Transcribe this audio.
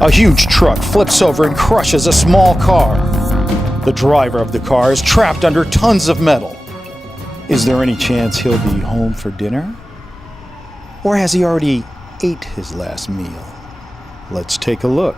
A huge truck flips over and crushes a small car. The driver of the car is trapped under tons of metal. Is there any chance he'll be home for dinner? Or has he already ate his last meal? Let's take a look.